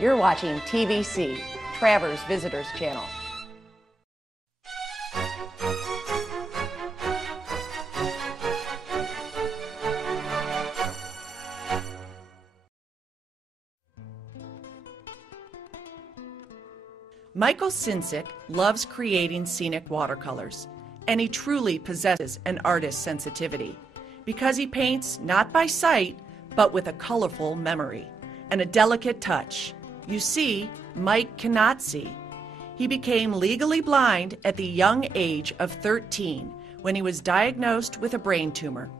You're watching TVC, Travers Visitors Channel. Michael Sinsick loves creating scenic watercolors, and he truly possesses an artist's sensitivity because he paints not by sight, but with a colorful memory and a delicate touch. You see, Mike cannot see. He became legally blind at the young age of 13 when he was diagnosed with a brain tumor.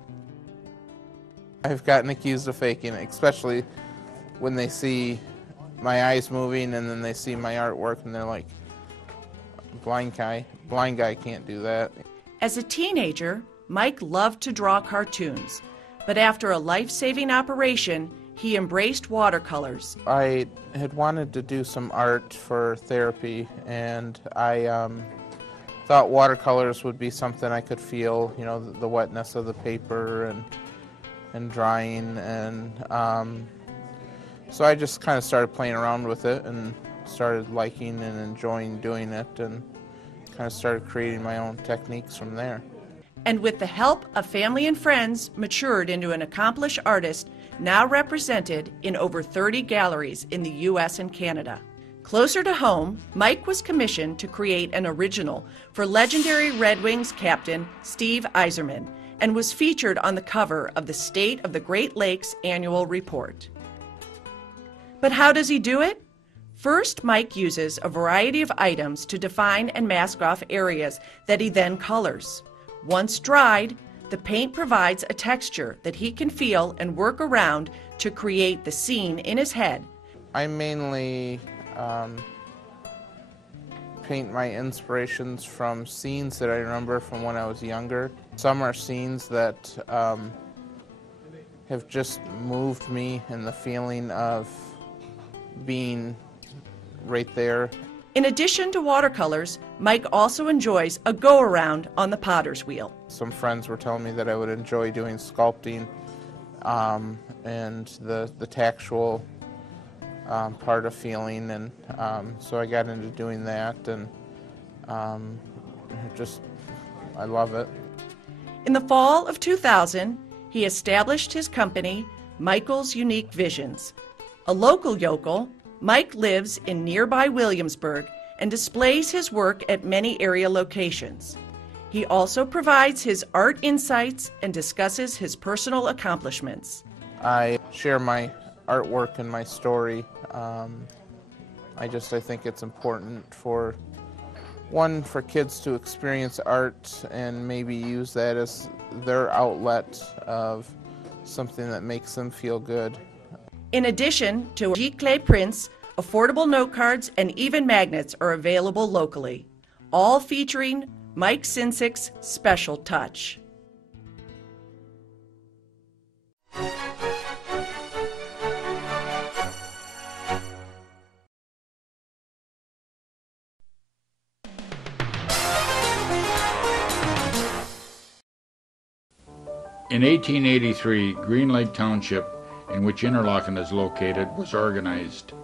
I've gotten accused of faking, especially when they see my eyes moving and then they see my artwork and they're like, blind guy can't do that. As a teenager, Mike loved to draw cartoons, but after a life-saving operation, he embraced watercolors. I had wanted to do some art for therapy, and I thought watercolors would be something I could feel, you know, the wetness of the paper and drying, and so I just kind of started playing around with it and started liking and enjoying doing it, and kind of started creating my own techniques from there. And with the help of family and friends, matured into an accomplished artist now represented in over 30 galleries in the U.S. and Canada. Closer to home, Mike was commissioned to create an original for legendary Red Wings captain Steve Yzerman and was featured on the cover of the State of the Great Lakes annual report. But how does he do it? First, Mike uses a variety of items to define and mask off areas that he then colors. Once dried, the paint provides a texture that he can feel and work around to create the scene in his head. I mainly paint my inspirations from scenes that I remember from when I was younger. Some are scenes that have just moved me in the feeling of being right there. In addition to watercolors, Mike also enjoys a go-around on the potter's wheel. Some friends were telling me that I would enjoy doing sculpting and the tactual part of feeling, and so I got into doing that, and I love it. In the fall of 2000, he established his company, Michael's Unique Visions. A local yokel, Mike lives in nearby Williamsburg and displays his work at many area locations. He also provides his art insights and discusses his personal accomplishments. I share my artwork and my story. I think it's important for kids to experience art and maybe use that as their outlet of something that makes them feel good. In addition to giclée prints, affordable note cards, and even magnets are available locally, all featuring Mike Sinsick's special touch. In 1883, Green Lake Township, in which Interlaken is located, was organized.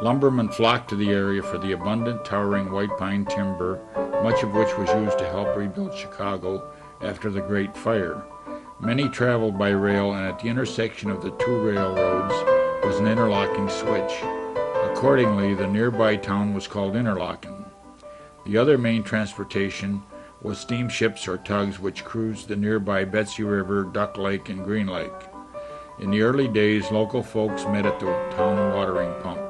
Lumbermen flocked to the area for the abundant, towering white pine timber, much of which was used to help rebuild Chicago after the Great Fire. Many traveled by rail, and at the intersection of the two railroads was an interlocking switch. Accordingly, the nearby town was called Interlaken. The other main transportation was steamships or tugs which cruised the nearby Betsy River, Duck Lake, and Green Lake. In the early days, local folks met at the town watering pump.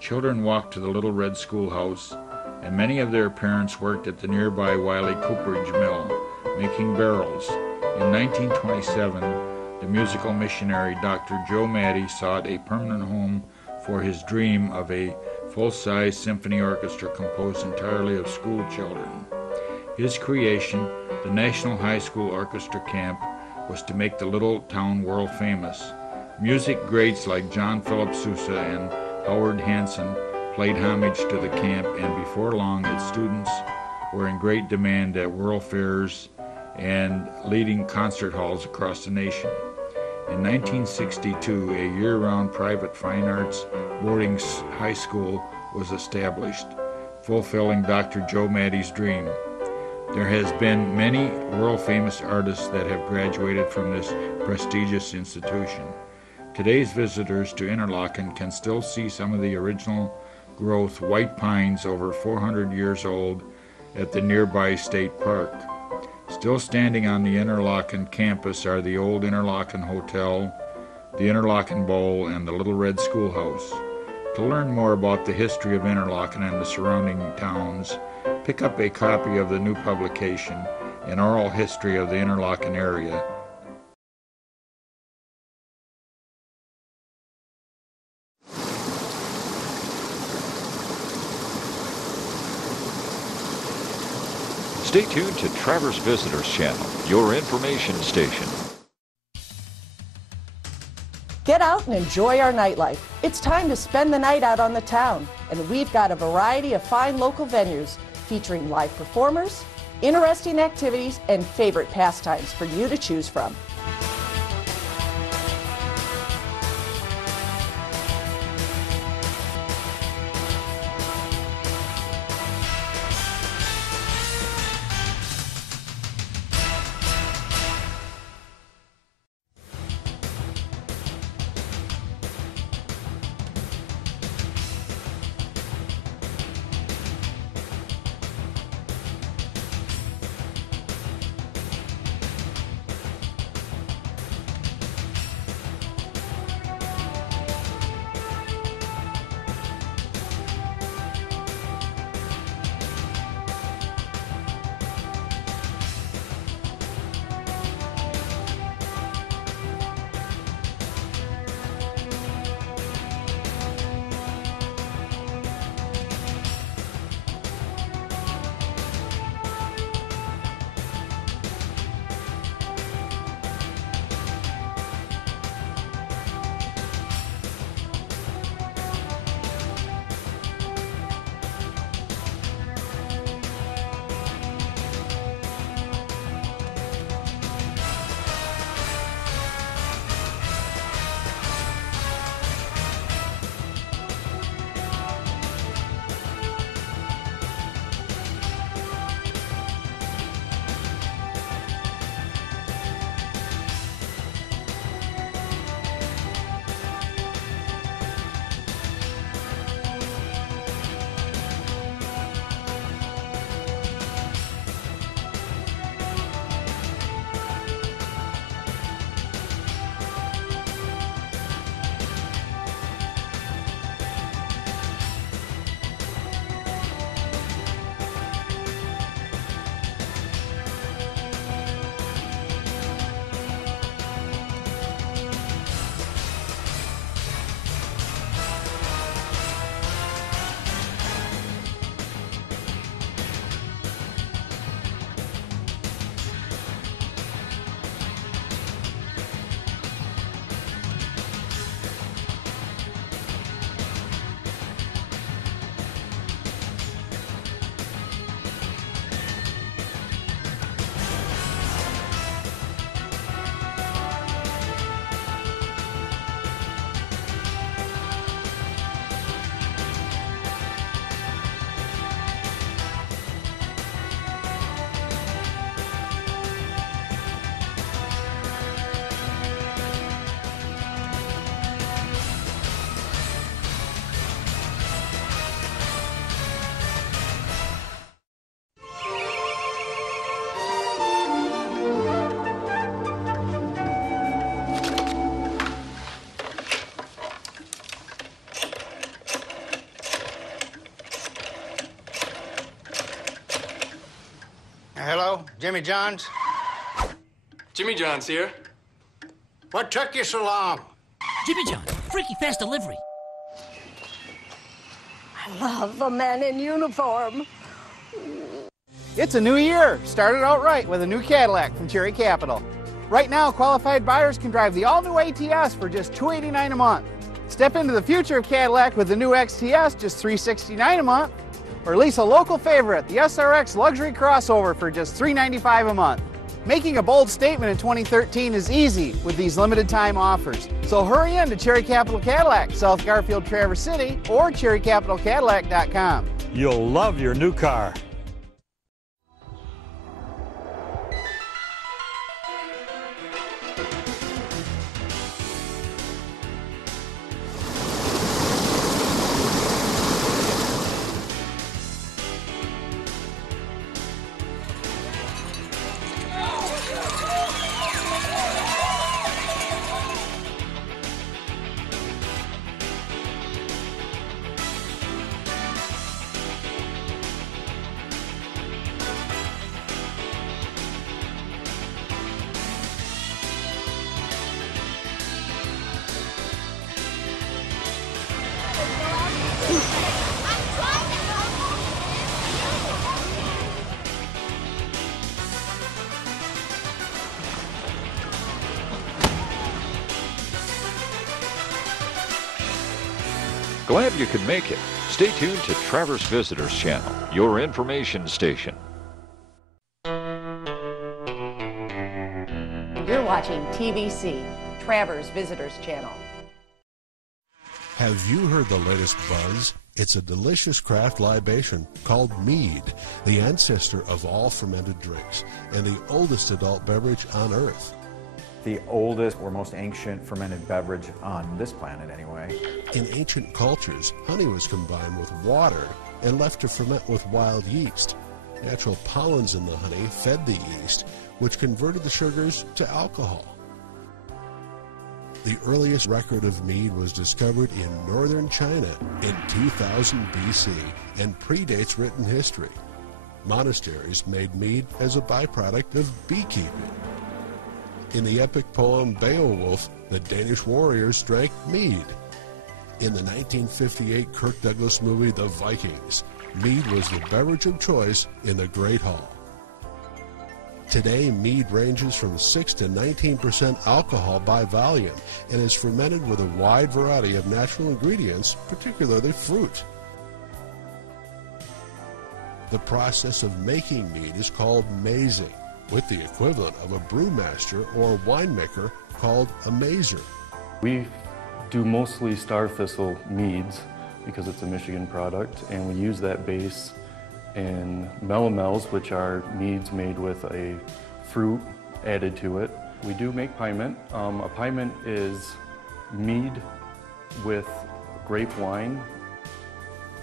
Children walked to the Little Red Schoolhouse, and many of their parents worked at the nearby Wiley Cooperage Mill, making barrels. In 1927, the musical missionary Dr. Joe Maddie sought a permanent home for his dream of a full-size symphony orchestra composed entirely of school children. His creation, the National High School Orchestra Camp, was to make the little town world famous. Music greats like John Philip Sousa and Howard Hanson played homage to the camp, and before long its students were in great demand at world fairs and leading concert halls across the nation. In 1962, a year-round private fine arts boarding high school was established, fulfilling Dr. Joe Maddie's dream. There has been many world-famous artists that have graduated from this prestigious institution. Today's visitors to Interlachen can still see some of the original growth white pines over 400 years old at the nearby state park. Still standing on the Interlachen campus are the old Interlachen Hotel, the Interlachen Bowl, and the Little Red Schoolhouse. To learn more about the history of Interlachen and the surrounding towns, pick up a copy of the new publication, An Oral History of the Interlachen Area. Stay tuned to Traverse Visitors Channel, your information station. Get out and enjoy our nightlife. It's time to spend the night out on the town, and we've got a variety of fine local venues featuring live performers, interesting activities, and favorite pastimes for you to choose from. Hello, Jimmy John's? Jimmy John's here. What took you so long? Jimmy John's, freaky fast delivery. I love the man in uniform. It's a new year. Started out right with a new Cadillac from Cherry Capital. Right now, qualified buyers can drive the all-new ATS for just $289 a month. Step into the future of Cadillac with the new XTS, just $369 a month. Or lease a local favorite, the SRX Luxury Crossover, for just $395 a month. Making a bold statement in 2013 is easy with these limited time offers. So hurry in to Cherry Capital Cadillac, South Garfield, Traverse City, or cherrycapitalcadillac.com. You'll love your new car. Glad you could make it. Stay tuned to Traverse Visitors Channel, your information station. You're watching TVC, Traverse Visitors Channel. Have you heard the latest buzz? It's a delicious craft libation called mead, the ancestor of all fermented drinks and the oldest adult beverage on Earth. The oldest or most ancient fermented beverage on this planet anyway. In ancient cultures, honey was combined with water and left to ferment with wild yeast. Natural pollens in the honey fed the yeast, which converted the sugars to alcohol. The earliest record of mead was discovered in northern China in 2000 BC and predates written history. Monasteries made mead as a byproduct of beekeeping. In the epic poem Beowulf, the Danish warriors drank mead. In the 1958 Kirk Douglas movie The Vikings, mead was the beverage of choice in the Great Hall. Today, mead ranges from 6 to 19% alcohol by volume and is fermented with a wide variety of natural ingredients, particularly fruit. The process of making mead is called mazing, with the equivalent of a brewmaster or winemaker called a mazer. We do mostly star thistle meads because it's a Michigan product, and we use that base in melomels, which are meads made with a fruit added to it. We do make piment. A piment is mead with grape wine.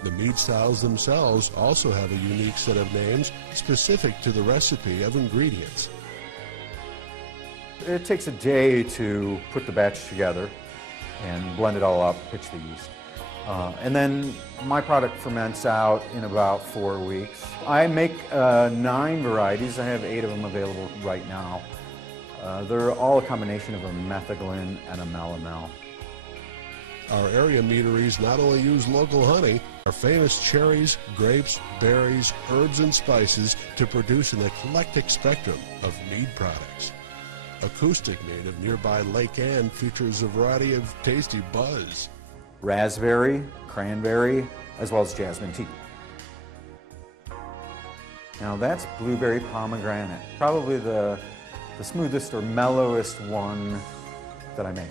The mead styles themselves also have a unique set of names specific to the recipe of ingredients. It takes a day to put the batch together and blend it all up, pitch the yeast. And then my product ferments out in about 4 weeks. I make 9 varieties. I have 8 of them available right now. They're all a combination of a metheglin and a melomel. Our area meaderies not only use local honey, our famous cherries, grapes, berries, herbs, and spices to produce an eclectic spectrum of mead products. Acoustic Mead of nearby Lake Ann features a variety of tasty buzz. Raspberry, cranberry, as well as jasmine tea. Now that's blueberry pomegranate, probably the smoothest or mellowest one that I make.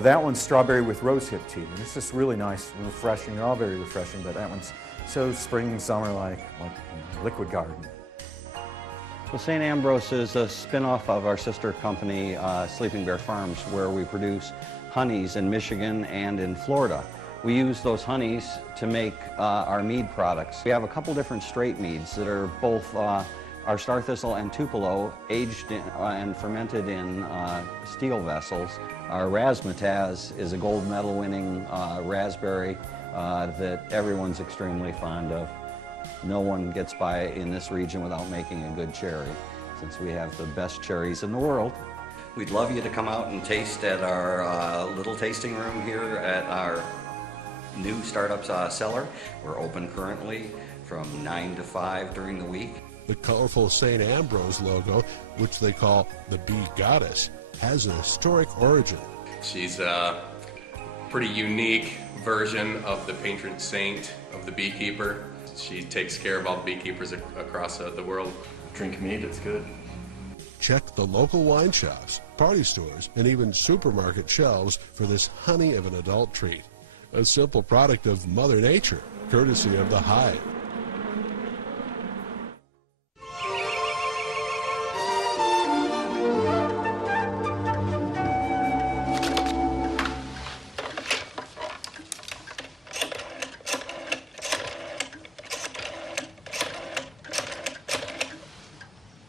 That one's strawberry with rosehip tea. It's just really nice, refreshing. They're all very refreshing, but that one's so spring and summer like Liquid Garden. Well, St. Ambrose is a spin-off of our sister company, Sleeping Bear Farms, where we produce honeys in Michigan and in Florida. We use those honeys to make our mead products. We have a couple different straight meads that are both our star thistle and tupelo, aged and fermented in steel vessels. Our razzmatazz is a gold medal winning raspberry that everyone's extremely fond of. No one gets by in this region without making a good cherry, since we have the best cherries in the world. We'd love you to come out and taste at our little tasting room here at our new Startups cellar. We're open currently from 9 to 5 during the week. The colorful St. Ambrose logo, which they call the Bee Goddess, has an historic origin. She's a pretty unique version of the patron saint of the beekeeper. She takes care of all the beekeepers across the world. drink mead, it's good. Check the local wine shops, party stores, and even supermarket shelves for this honey of an adult treat. A simple product of Mother Nature, courtesy of the Hive.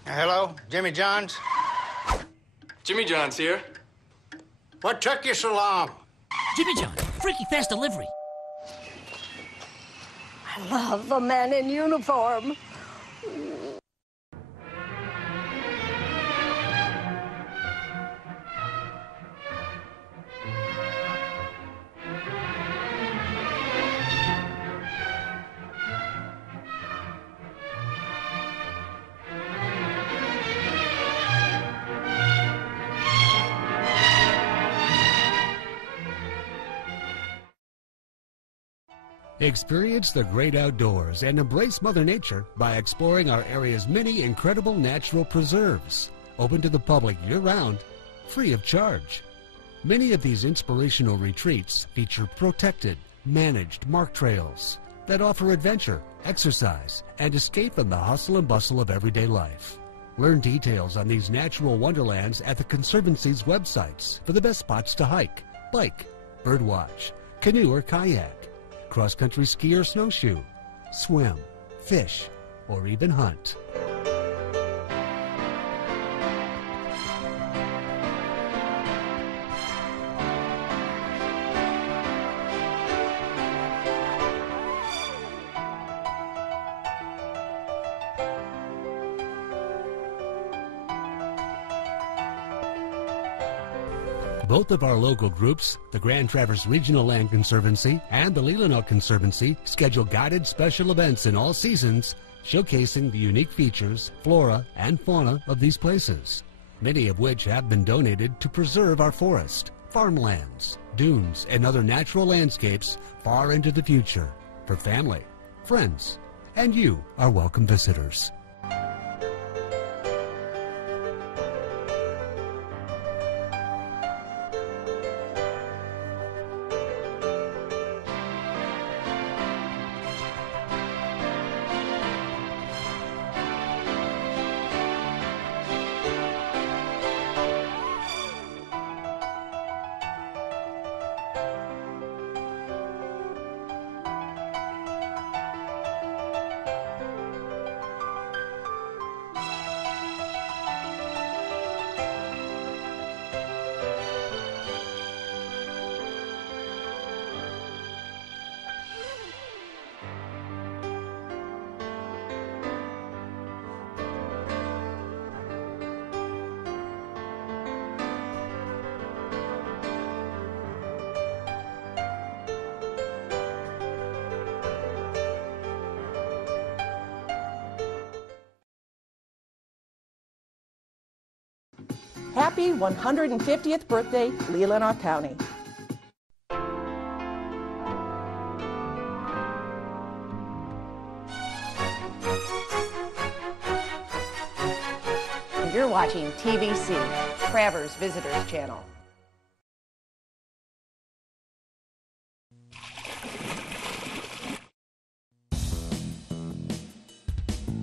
Hello, Jimmy Johns? Jimmy John's here. What took you so long? Jimmy John, freaky fast delivery. I love a man in uniform. Experience the great outdoors and embrace Mother Nature by exploring our area's many incredible natural preserves, open to the public year-round, free of charge. Many of these inspirational retreats feature protected, managed marked trails that offer adventure, exercise, and escape from the hustle and bustle of everyday life. Learn details on these natural wonderlands at the Conservancy's websites for the best spots to hike, bike, birdwatch, canoe or kayak, cross-country ski or snowshoe, swim, fish, or even hunt. Both of our local groups, the Grand Traverse Regional Land Conservancy and the Leelanau Conservancy, schedule guided special events in all seasons, showcasing the unique features, flora, and fauna of these places, many of which have been donated to preserve our forest, farmlands, dunes, and other natural landscapes far into the future for family, friends, and you, our welcome visitors. Happy 150th birthday, Leelanau County. You're watching TVC, Travers Visitors Channel.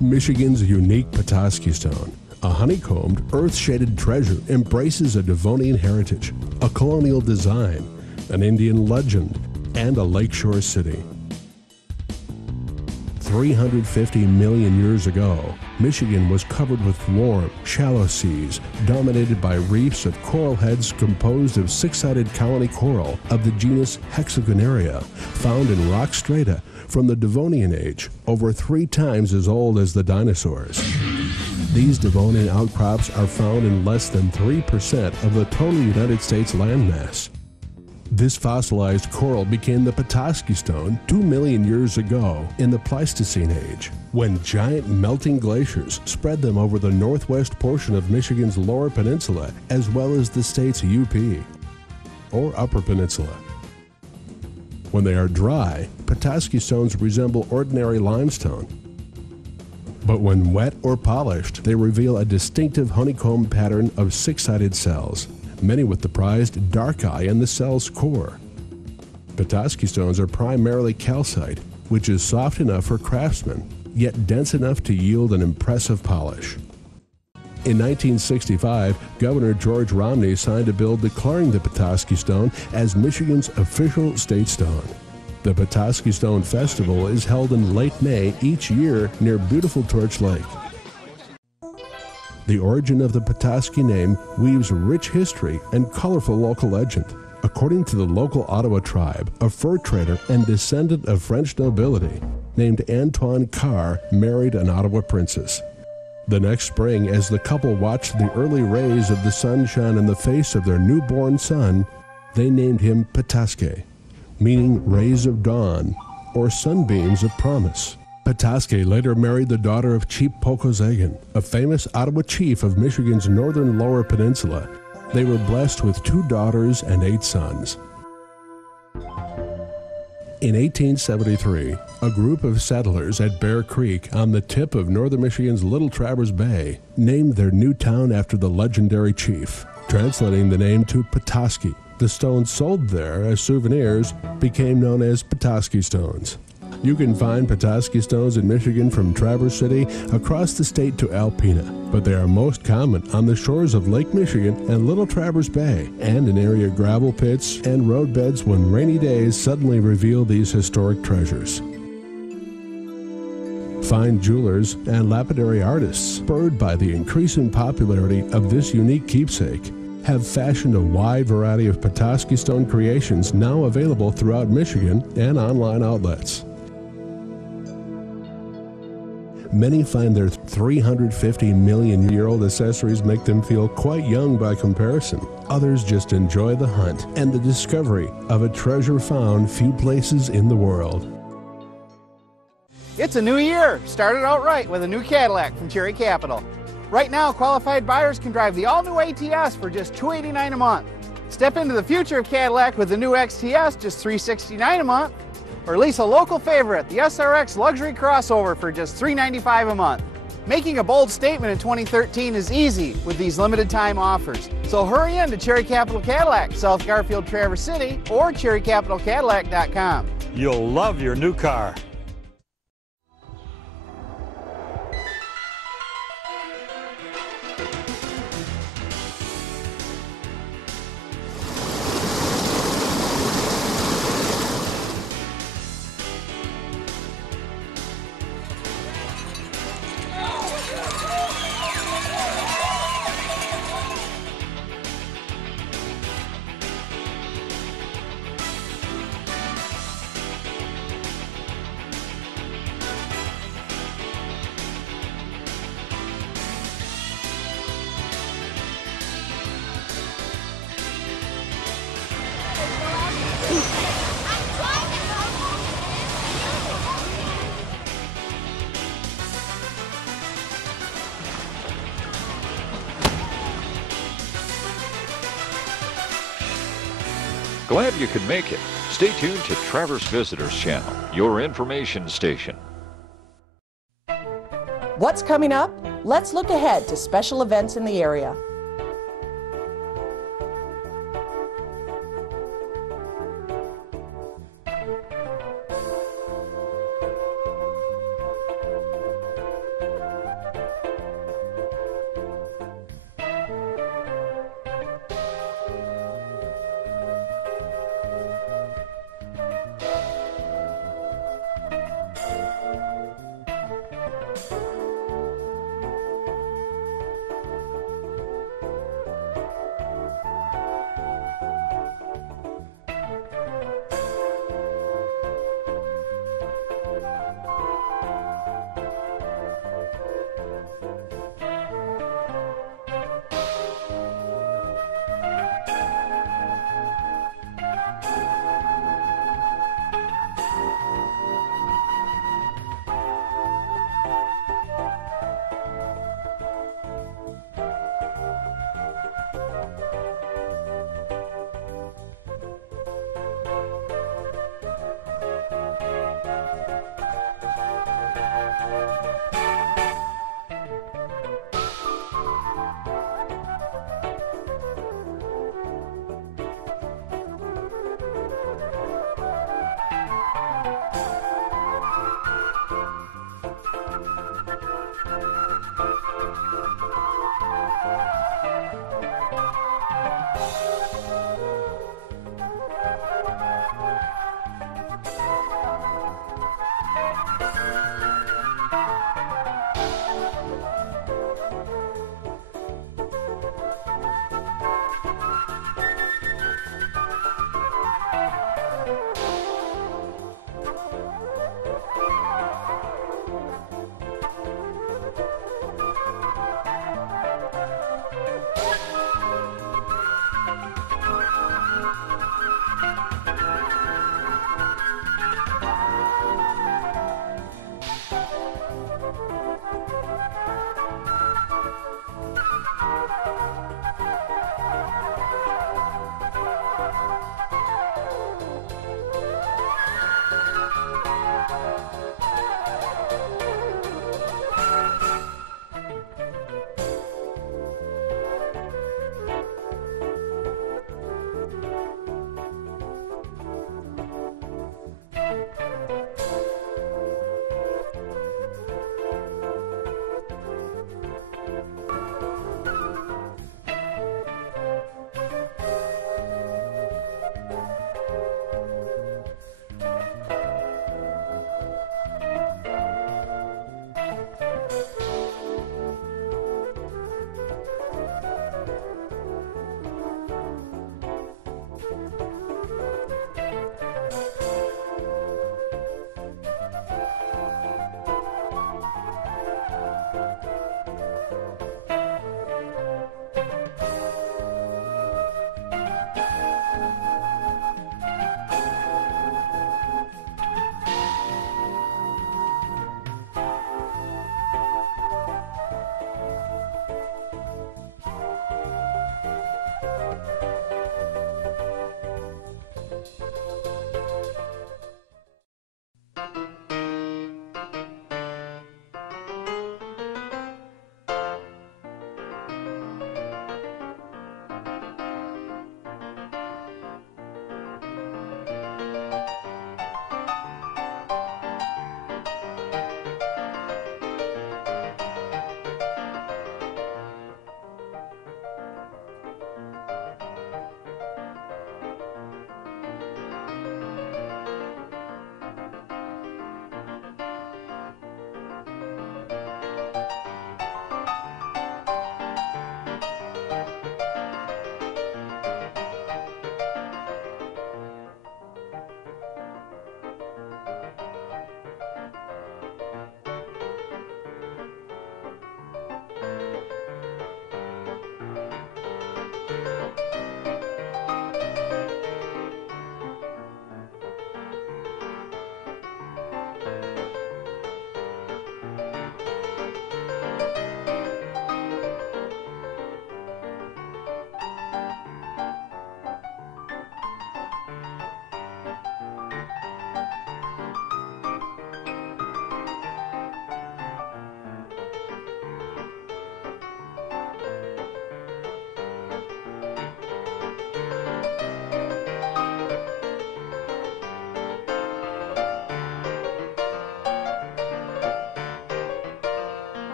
Michigan's unique Petoskey Stone, a honeycombed, earth-shaded treasure, embraces a Devonian heritage, a colonial design, an Indian legend, and a lakeshore city. 350 million years ago, Michigan was covered with warm, shallow seas, dominated by reefs of coral heads composed of six-sided colony coral of the genus Hexagonaria, found in rock strata from the Devonian age, over 3 times as old as the dinosaurs. These Devonian outcrops are found in less than 3% of the total United States landmass. This fossilized coral became the Petoskey Stone 2 million years ago in the Pleistocene age, when giant melting glaciers spread them over the northwest portion of Michigan's Lower Peninsula, as well as the state's UP, or Upper Peninsula. When they are dry, Petoskey stones resemble ordinary limestone. But when wet or polished, they reveal a distinctive honeycomb pattern of six-sided cells, many with the prized dark eye in the cell's core. Petoskey stones are primarily calcite, which is soft enough for craftsmen, yet dense enough to yield an impressive polish. In 1965, Governor George Romney signed a bill declaring the Petoskey stone as Michigan's official state stone. The Petoskey Stone Festival is held in late May each year near beautiful Torch Lake. The origin of the Petoskey name weaves rich history and colorful local legend. According to the local Ottawa tribe, a fur trader and descendant of French nobility named Antoine Carr married an Ottawa princess. The next spring, as the couple watched the early rays of the sun shine in the face of their newborn son, they named him Petoskey, meaning rays of dawn or sunbeams of promise. Petoskey later married the daughter of Chief Pokozagan, a famous Ottawa chief of Michigan's northern Lower Peninsula. They were blessed with 2 daughters and 8 sons. In 1873, a group of settlers at Bear Creek on the tip of northern Michigan's Little Traverse Bay named their new town after the legendary chief, translating the name to Petoskey. The stones sold there as souvenirs became known as Petoskey stones. You can find Petoskey stones in Michigan from Traverse City across the state to Alpena, but they are most common on the shores of Lake Michigan and Little Traverse Bay, and in area gravel pits and road beds when rainy days suddenly reveal these historic treasures. Fine jewelers and lapidary artists, spurred by the increasing popularity of this unique keepsake, have fashioned a wide variety of Petoskey stone creations now available throughout Michigan and online outlets. Many find their 350 million-year-old accessories make them feel quite young by comparison. Others just enjoy the hunt and the discovery of a treasure found few places in the world. It's a new year. Started out right with a new Cadillac from Cherry Capital. Right now, qualified buyers can drive the all-new ATS for just $289 a month. Step into the future of Cadillac with the new XTS, just $369 a month. Or lease a local favorite, the SRX Luxury Crossover, for just $395 a month. Making a bold statement in 2013 is easy with these limited time offers. So hurry in to Cherry Capital Cadillac, South Garfield, Traverse City, or cherrycapitalcadillac.com. You'll love your new car. Glad you could make it. Stay tuned to Traverse Visitors Channel, your information station. What's coming up? Let's look ahead to special events in the area.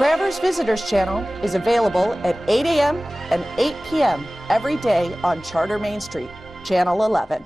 Traverse Visitors Channel is available at 8 a.m. and 8 p.m. every day on Charter Main Street, Channel 11.